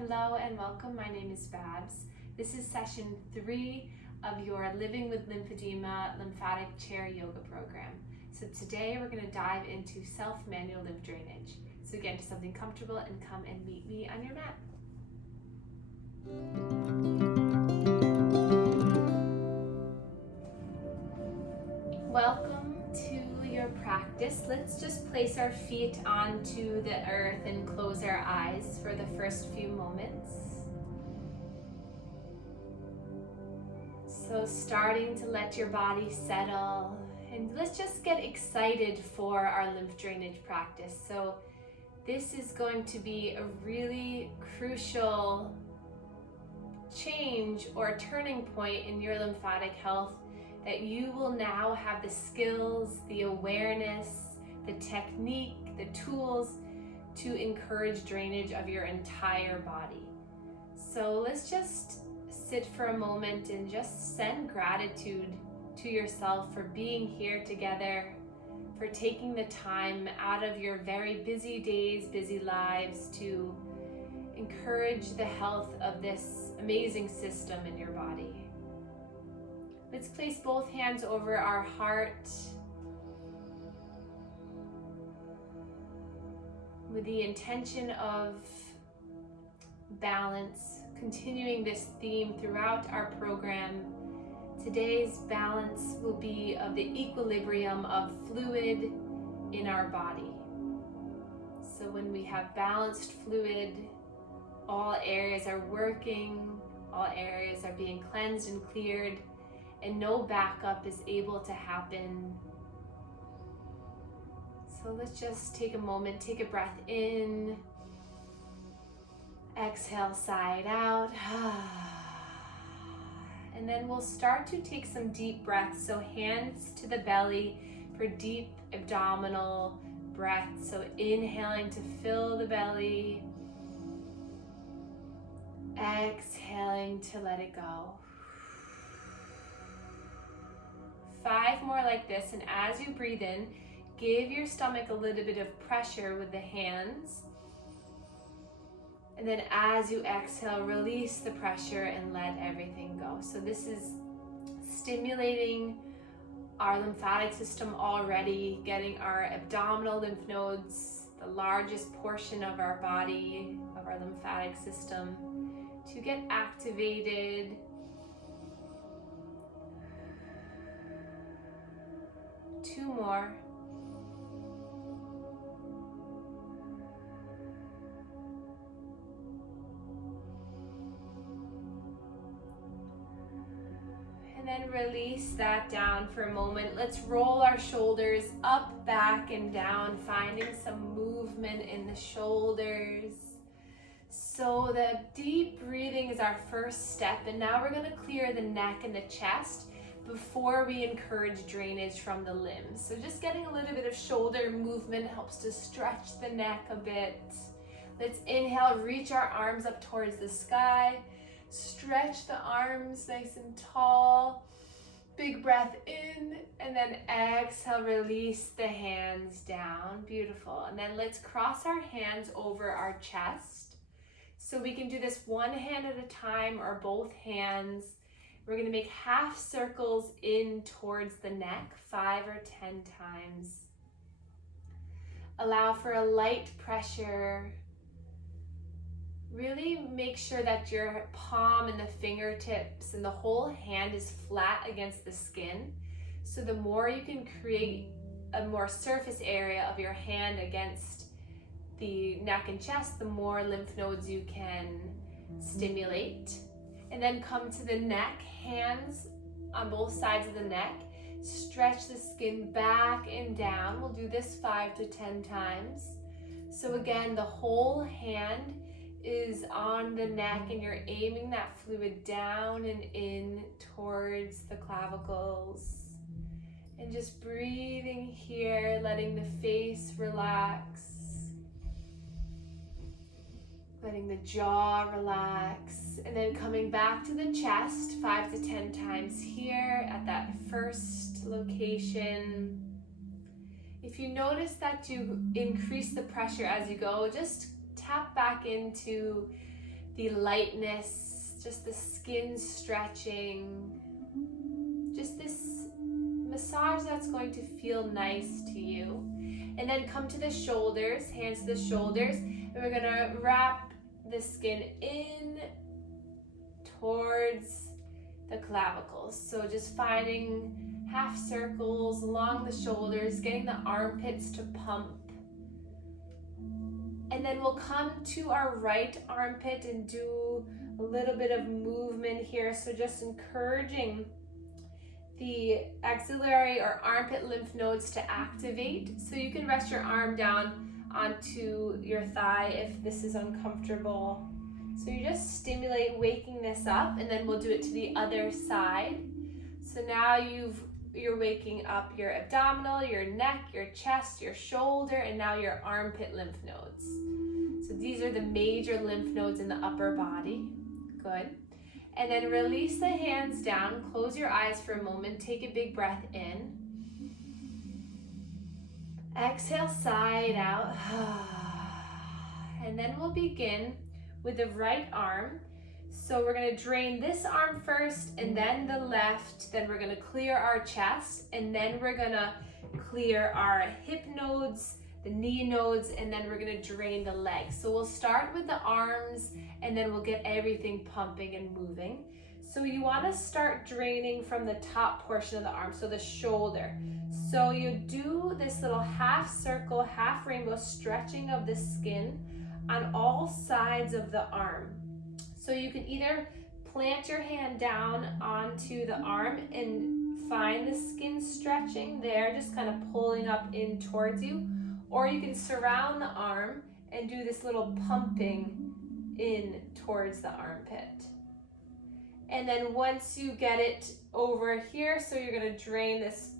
Hello and welcome. My name is Babz. This is session 3 of your Living with Lymphedema lymphatic chair yoga program. So today we're going to dive into self-manual lymph drainage. So get into something comfortable and come and meet me on your mat. Welcome to your practice. Let's just place our feet onto the earth and close our eyes for the first few moments. So starting to let your body settle, and let's just get excited for our lymph drainage practice. So this is going to be a really crucial change or turning point in your lymphatic health, that you will now have the skills, the awareness, the technique, the tools to encourage drainage of your entire body. So let's just sit for a moment and just send gratitude to yourself for being here together, for taking the time out of your very busy days, busy lives to encourage the health of this amazing system in your body. Let's place both hands over our heart with the intention of balance, continuing this theme throughout our program. Today's balance will be of the equilibrium of fluid in our body. So when we have balanced fluid, all areas are working, all areas are being cleansed and cleared, and no backup is able to happen. So let's just take a moment, take a breath in, exhale, sigh it out, and then we'll start to take some deep breaths. So hands to the belly for deep abdominal breath. So inhaling to fill the belly, exhaling to let it go. 5 more like this, and as you breathe in, give your stomach a little bit of pressure with the hands. And then as you exhale, release the pressure and let everything go. So this is stimulating our lymphatic system already, getting our abdominal lymph nodes, the largest portion of our body, of our lymphatic system, to get activated. Two more. And then release that down for a moment. Let's roll our shoulders up, back, and down, finding some movement in the shoulders. So the deep breathing is our first step, and now we're going to clear the neck and the chest before we encourage drainage from the limbs. So just getting a little bit of shoulder movement helps to stretch the neck a bit. Let's inhale, reach our arms up towards the sky. Stretch the arms nice and tall. Big breath in, and then exhale, release the hands down. Beautiful. And then let's cross our hands over our chest. So we can do this one hand at a time or both hands. We're going to make half circles in towards the neck, 5 or 10 times. Allow for a light pressure. Really make sure that your palm and the fingertips and the whole hand is flat against the skin. So the more you can create a more surface area of your hand against the neck and chest, the more lymph nodes you can stimulate. And then come to the neck, hands on both sides of the neck. Stretch the skin back and down. We'll do this 5 to 10 times. So again, the whole hand is on the neck, and you're aiming that fluid down and in towards the clavicles. And just breathing here, letting the face relax. Letting the jaw relax, and then coming back to the chest 5 to 10 times here at that first location. If you notice that you increase the pressure as you go, just tap back into the lightness, just the skin stretching, just this massage that's going to feel nice to you. And then come to the shoulders, hands to the shoulders, and we're gonna wrap the skin in towards the clavicles. So just finding half circles along the shoulders, getting the armpits to pump. And then we'll come to our right armpit and do a little bit of movement here. So just encouraging the axillary or armpit lymph nodes to activate. So you can rest your arm down onto your thigh if this is uncomfortable. So you just stimulate waking this up, and then we'll do it to the other side. So now you're waking up your abdominal, your neck, your chest, your shoulder, and now your armpit lymph nodes. So these are the major lymph nodes in the upper body. Good. And then release the hands down, close your eyes for a moment, take a big breath in. Exhale, side out. And then we'll begin with the right arm. So we're gonna drain this arm first and then the left, then we're gonna clear our chest, and then we're gonna clear our hip nodes, the knee nodes, and then we're gonna drain the legs. So we'll start with the arms and then we'll get everything pumping and moving. So you wanna start draining from the top portion of the arm, so the shoulder. So you do this little half circle, half rainbow stretching of the skin on all sides of the arm. So you can either plant your hand down onto the arm and find the skin stretching there, just kind of pulling up in towards you, or you can surround the arm and do this little pumping in towards the armpit. And then once you get it over here, so you're gonna drain this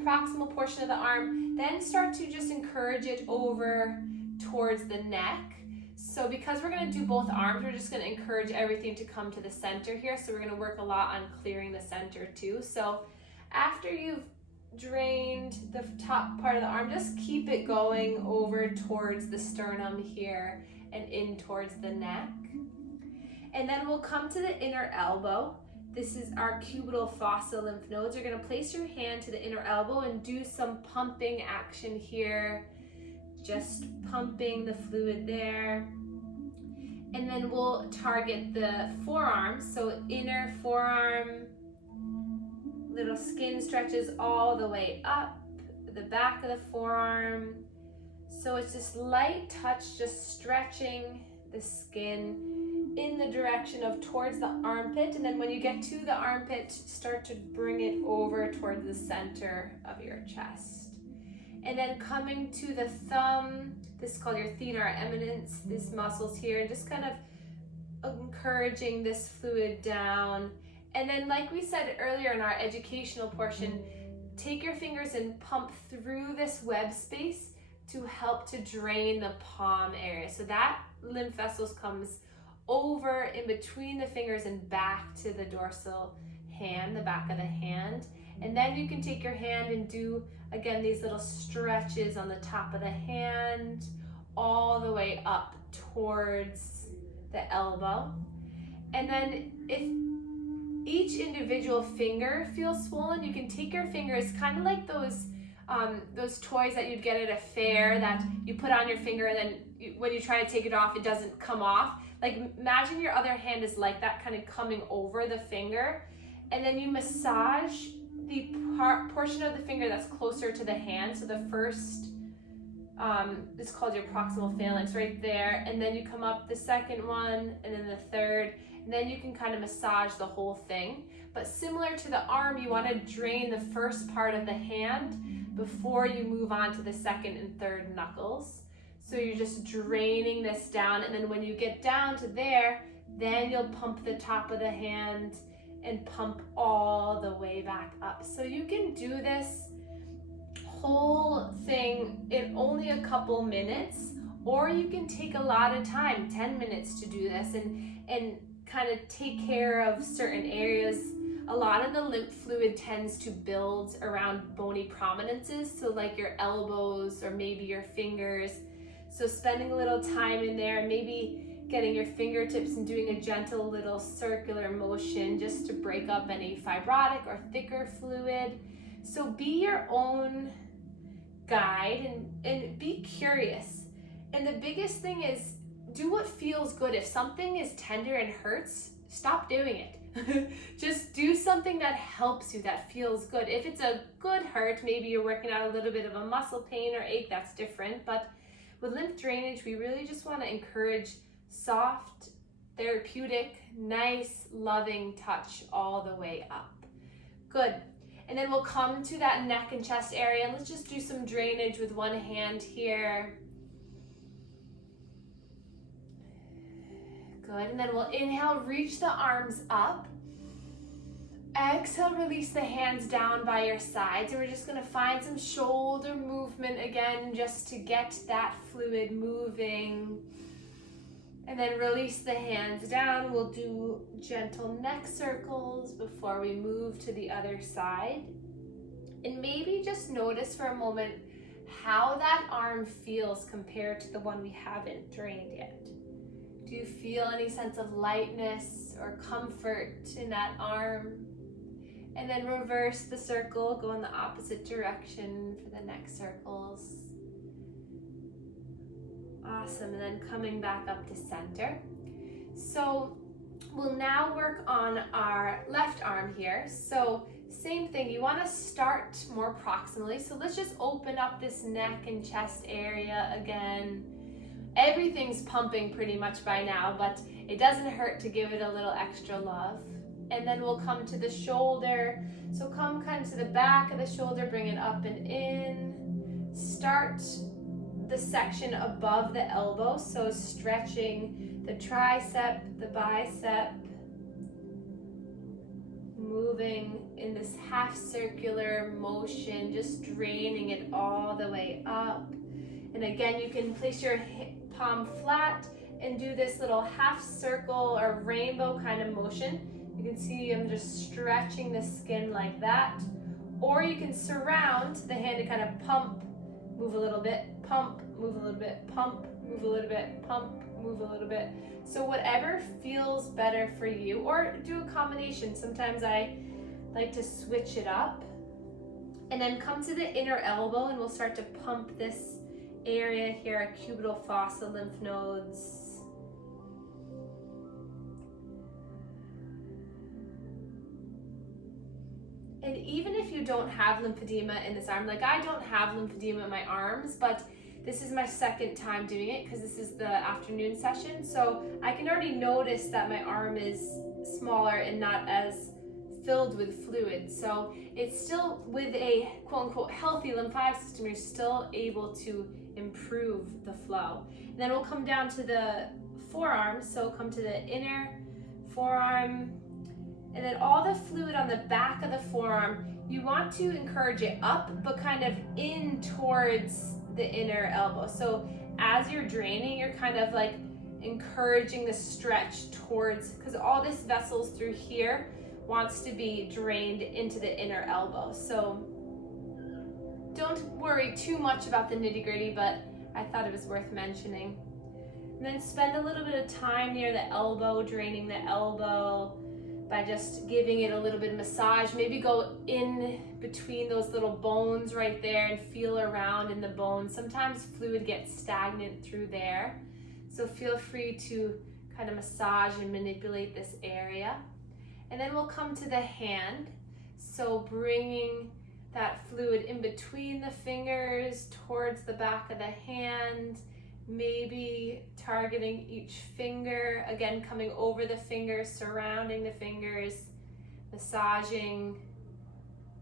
proximal portion of the arm, then start to just encourage it over towards the neck. So because we're gonna do both arms, we're just gonna encourage everything to come to the center here. So we're gonna work a lot on clearing the center too. So after you've drained the top part of the arm, just keep it going over towards the sternum here and in towards the neck. And then we'll come to the inner elbow. This is our cubital fossa lymph nodes. You're gonna place your hand to the inner elbow and do some pumping action here. Just pumping the fluid there. And then we'll target the forearm. So inner forearm, little skin stretches all the way up, the back of the forearm. So it's just light touch, just stretching the skin in the direction of towards the armpit. And then when you get to the armpit, start to bring it over towards the center of your chest. And then coming to the thumb, this is called your thenar eminence, these muscles here, and just kind of encouraging this fluid down. And then like we said earlier in our educational portion, take your fingers and pump through this web space to help to drain the palm area. So that lymph vessels comes over in between the fingers and back to the dorsal hand, the back of the hand. And then you can take your hand and do, again, these little stretches on the top of the hand, all the way up towards the elbow. And then if each individual finger feels swollen, you can take your fingers, kind of like those toys that you'd get at a fair that you put on your finger and then when you try to take it off, it doesn't come off. Like imagine your other hand is like that, kind of coming over the finger. And then you massage the portion of the finger that's closer to the hand. So the first, it's called your proximal phalanx right there. And then you come up the second one and then the third. And then you can kind of massage the whole thing. But similar to the arm, you want to drain the first part of the hand before you move on to the second and third knuckles. So you're just draining this down. And then when you get down to there, then you'll pump the top of the hand and pump all the way back up. So you can do this whole thing in only a couple minutes, or you can take a lot of time, 10 minutes to do this and kind of take care of certain areas. A lot of the lymph fluid tends to build around bony prominences, so like your elbows or maybe your fingers. So spending a little time in there, maybe getting your fingertips and doing a gentle little circular motion just to break up any fibrotic or thicker fluid. So be your own guide and be curious. And the biggest thing is do what feels good. If something is tender and hurts, stop doing it. Just do something that helps you, that feels good. If it's a good hurt, maybe you're working out a little bit of a muscle pain or ache, that's different. But with lymph drainage, we really just want to encourage soft, therapeutic, nice, loving touch all the way up. Good. And then we'll come to that neck and chest area, and let's just do some drainage with one hand here. Good, and then we'll inhale, reach the arms up. Exhale, release the hands down by your sides, and we're just gonna find some shoulder movement again, just to get that fluid moving. And then release the hands down. We'll do gentle neck circles before we move to the other side. And maybe just notice for a moment how that arm feels compared to the one we haven't drained yet. Do you feel any sense of lightness or comfort in that arm? And then reverse the circle, go in the opposite direction for the neck circles. Awesome, and then coming back up to center. So we'll now work on our left arm here. So same thing, you want to start more proximally. So let's just open up this neck and chest area again. Everything's pumping pretty much by now, but it doesn't hurt to give it a little extra love. And then we'll come to the shoulder. So come kind of to the back of the shoulder, bring it up and in. Start the section above the elbow, so stretching the tricep, the bicep, moving in this half circular motion, just draining it all the way up. And again, you can place your palm flat and do this little half circle or rainbow kind of motion. You can see I'm just stretching the skin like that. Or you can surround the hand to kind of pump, move a little bit, pump, move a little bit, pump, move a little bit, pump, move a little bit. So whatever feels better for you, or do a combination. Sometimes I like to switch it up. And then come to the inner elbow and we'll start to pump this area here, cubital fossa, lymph nodes. And even if you don't have lymphedema in this arm, like I don't have lymphedema in my arms, but this is my second time doing it because this is the afternoon session. So I can already notice that my arm is smaller and not as filled with fluid. So it's still, with a quote unquote healthy lymphatic system, you're still able to improve the flow. And then we'll come down to the forearm. So come to the inner forearm. And then all the fluid on the back of the forearm, you want to encourage it up, but kind of in towards the inner elbow. So as you're draining, you're kind of like encouraging the stretch towards, because all this vessels through here wants to be drained into the inner elbow. So don't worry too much about the nitty-gritty, but I thought it was worth mentioning. And then spend a little bit of time near the elbow, draining the elbow, by just giving it a little bit of massage. Maybe go in between those little bones right there and feel around in the bones. Sometimes fluid gets stagnant through there. So feel free to kind of massage and manipulate this area. And then we'll come to the hand. So bringing that fluid in between the fingers towards the back of the hand, maybe targeting each finger, again coming over the fingers, surrounding the fingers, massaging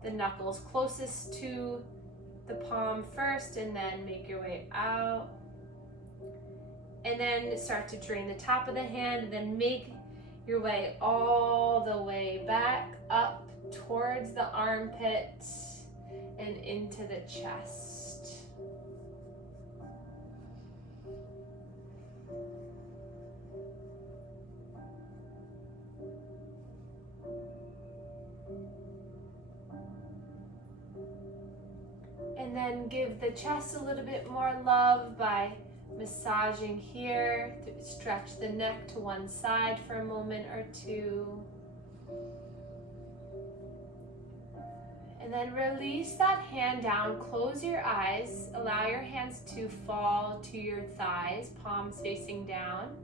the knuckles closest to the palm first, and then make your way out. And then start to drain the top of the hand, and then make your way all the way back up towards the armpit and into the chest. And then give the chest a little bit more love by Massaging here, stretch the neck to one side for a moment or two. And then release that hand down, close your eyes, allow your hands to fall to your thighs, palms facing down.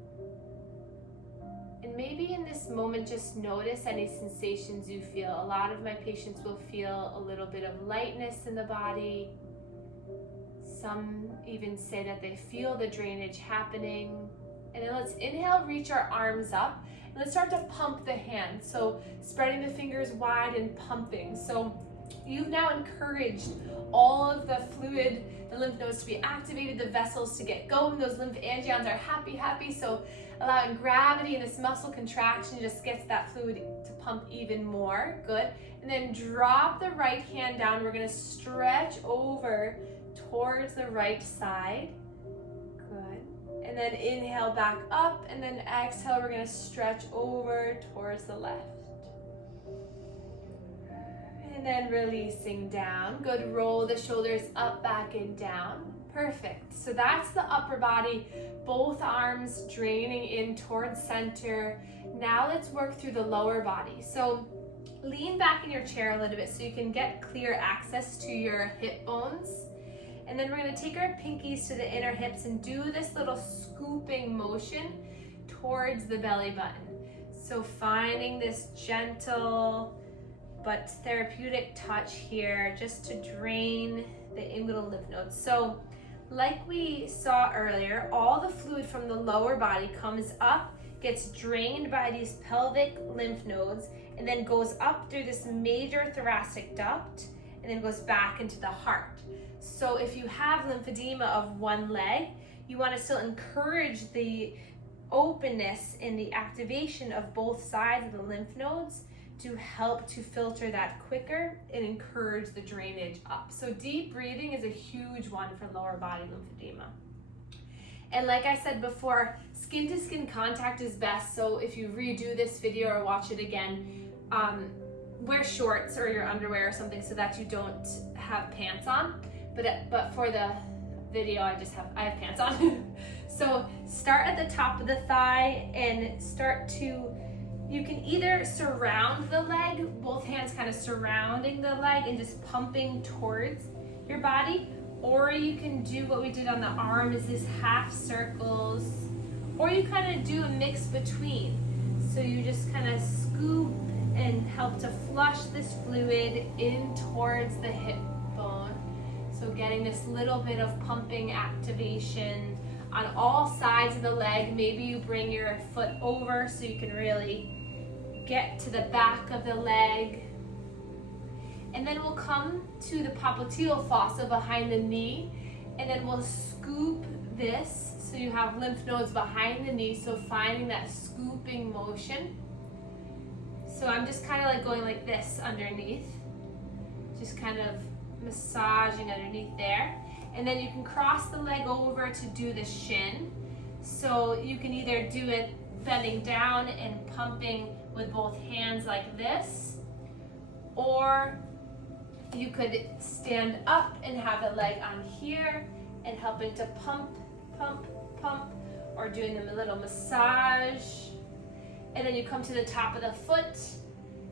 And maybe in this moment, just notice any sensations you feel. A lot of my patients will feel a little bit of lightness in the body. Some even say that they feel the drainage happening. And then let's inhale, reach our arms up. And let's start to pump the hands. So spreading the fingers wide and pumping. So you've now encouraged all of the fluid, the lymph nodes to be activated, the vessels to get going. Those lymphangions are happy. So allowing gravity and this muscle contraction just gets that fluid to pump even more. Good. And then drop the right hand down. We're going to stretch over towards the right side. Good. And then inhale back up, and then exhale, we're going to stretch over towards the left. And then releasing down. Good. Roll the shoulders up, back, and down. Perfect. So that's the upper body, both arms draining in towards center. Now let's work through the lower body. So lean back in your chair a little bit so you can get clear access to your hip bones. And then we're going to take our pinkies to the inner hips and do this little scooping motion towards the belly button. So finding this gentle but therapeutic touch here just to drain the inguinal lymph nodes. So like we saw earlier, all the fluid from the lower body comes up, gets drained by these pelvic lymph nodes, and then goes up through this major thoracic duct, and then goes back into the heart. So if you have lymphedema of one leg, you want to still encourage the openness and the activation of both sides of the lymph nodes to help to filter that quicker and encourage the drainage up. So deep breathing is a huge one for lower body lymphedema. And like I said before, skin to skin contact is best. So if you redo this video or watch it again, wear shorts or your underwear or something so that you don't have pants on. But for the video, I have pants on. So start at the top of the thigh and you can either surround the leg, both hands kind of surrounding the leg and just pumping towards your body, or you can do what we did on the arm, is this half circles, or you kind of do a mix between. So you just kind of scoop and help to flush this fluid in towards the hip bone. So getting this little bit of pumping activation on all sides of the leg. Maybe you bring your foot over so you can really get to the back of the leg. And then we'll come to the popliteal fossa behind the knee, and then we'll scoop this so you have lymph nodes behind the knee, so finding that scooping motion. So I'm just kind of like going like this underneath, just kind of massaging underneath there. And then you can cross the leg over to do the shin. So you can either do it bending down and pumping with both hands like this, or you could stand up and have the leg on here and helping to pump, pump, pump, or doing a little massage. And then you come to the top of the foot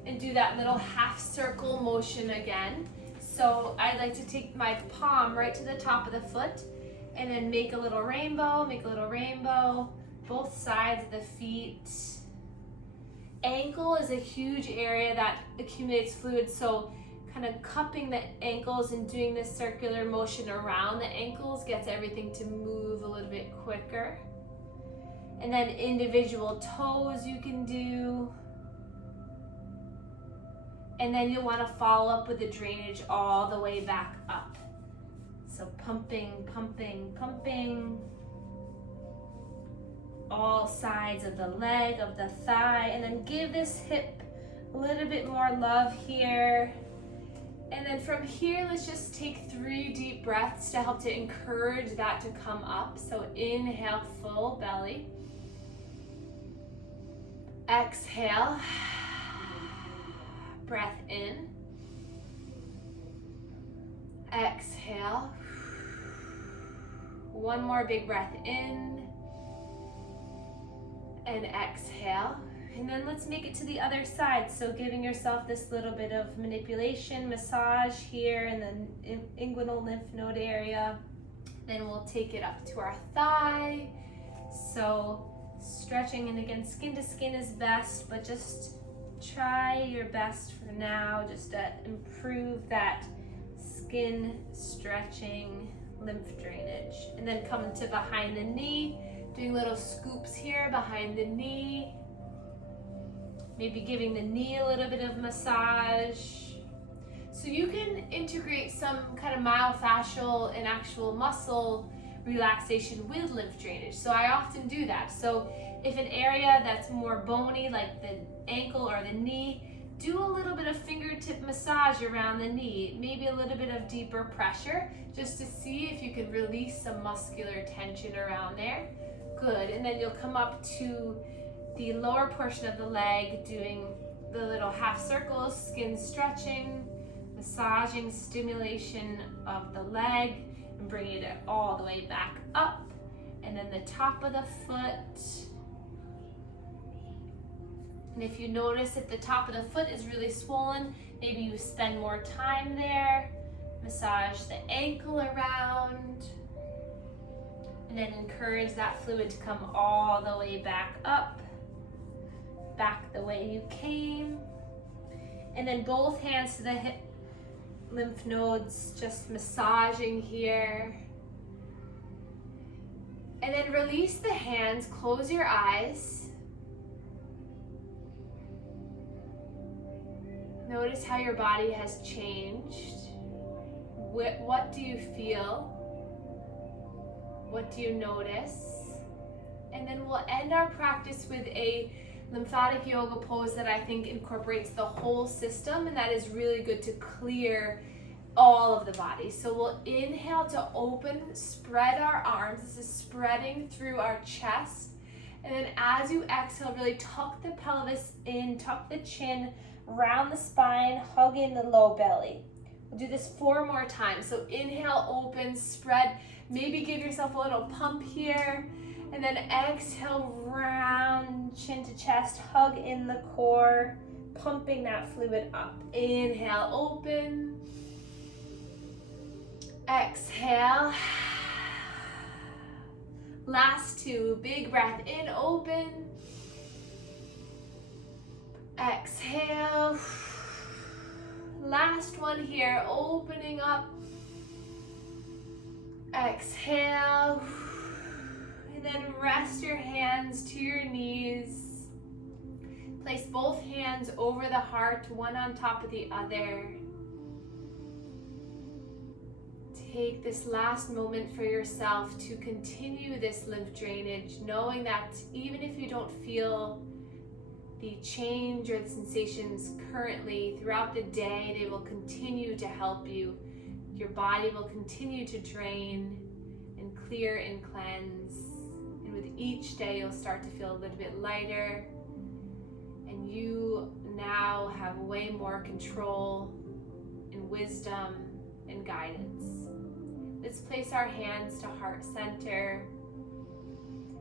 and do that little half circle motion again. So I like to take my palm right to the top of the foot and then make a little rainbow, both sides of the feet. Ankle is a huge area that accumulates fluid, so kind of cupping the ankles and doing this circular motion around the ankles gets everything to move a little bit quicker. And then individual toes you can do. And then you'll want to follow up with the drainage all the way back up. So pumping, pumping, pumping. All sides of the leg, of the thigh, and then give this hip a little bit more love here. And then from here, let's just take 3 deep breaths to help to encourage that to come up. So inhale, full belly. Exhale, breath in. Exhale. One more big breath in and exhale. And then let's make it to the other side. So giving yourself this little bit of manipulation, massage here in the inguinal lymph node area. Then we'll take it up to our thigh. So stretching, and again, skin to skin is best, but just try your best for now just to improve that skin stretching, lymph drainage. And then come to behind the knee, doing little scoops here behind the knee. Maybe giving the knee a little bit of massage. So you can integrate some kind of myofascial and actual muscle relaxation with lymph drainage. So I often do that. So if an area that's more bony, like the ankle or the knee, do a little bit of fingertip massage around the knee, maybe a little bit of deeper pressure, just to see if you can release some muscular tension around there. Good. And then you'll come up to the lower portion of the leg, doing the little half circles, skin stretching, massaging, stimulation of the leg, and bringing it all the way back up. And then the top of the foot. And if you notice if the top of the foot is really swollen, maybe you spend more time there. Massage the ankle around. And then encourage that fluid to come all the way back up. Back the way you came. And then both hands to the hip lymph nodes, just massaging here. And then release the hands, close your eyes. Notice how your body has changed. What do you feel? What do you notice? And then we'll end our practice with a lymphatic yoga pose that I think incorporates the whole system, and that is really good to clear all of the body. So we'll inhale to open, spread our arms. This is spreading through our chest. And then as you exhale, really tuck the pelvis in, tuck the chin, round the spine, hug in the low belly. We'll do this 4 more times. So inhale, open, spread. Maybe give yourself a little pump here. And then exhale, round, chin to chest, hug in the core, pumping that fluid up. Inhale, open. Exhale. Last 2, big breath in, open. Exhale. Last one here, opening up. Exhale. And then rest your hands to your knees. Place both hands over the heart, one on top of the other. Take this last moment for yourself to continue this lymph drainage, knowing that even if you don't feel the change or the sensations currently, throughout the day, they will continue to help you. Your body will continue to drain and clear and cleanse. And with each day, you'll start to feel a little bit lighter. And you now have way more control and wisdom and guidance. Let's place our hands to heart center,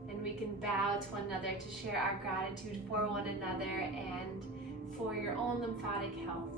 and we can bow to one another to share our gratitude for one another and for your own lymphatic health.